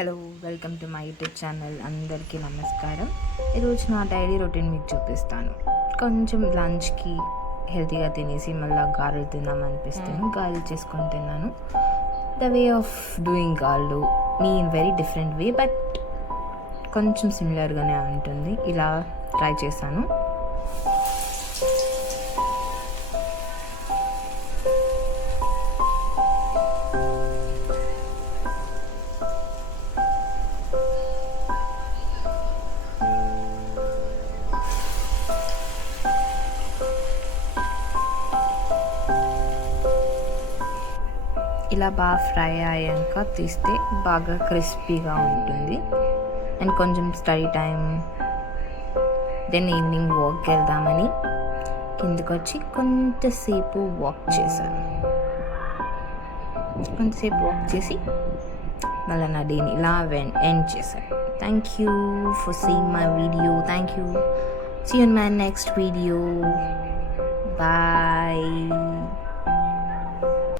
Hello, welcome to my YouTube channel. అందరికీ నమస్కారం. ఈరోజు నా డైలీ రొటీన్ మీకు చూపిస్తాను. కొంచెం లంచ్కి హెల్తీగా తినేసి మళ్ళీ గారెలు తిందాం అనిపిస్తాను. గారెలు చేసుకొని తిన్నాను. ద వే ఆఫ్ డూయింగ్ గారెలు me in very different way, but కొంచెం సిమిలర్గానే ఉంటుంది. ఇలా ట్రై చేశాను. ఇలా బాగా ఫ్రై అయ్యాక తీస్తే బాగా క్రిస్పీగా ఉంటుంది. అండ్ కొంచెం స్టడీ టైం, దెన్ ఈవినింగ్ వాక్కి వెళ్దామని కిందకు వచ్చి కొంతసేపు వాక్ చేశాను. కొంతసేపు వాక్ చేసి మళ్ళీ నా డేని ఇలా ఎండ్ చేశాను. Thank you for seeing my video. Thank you. See you in my next video. Bye.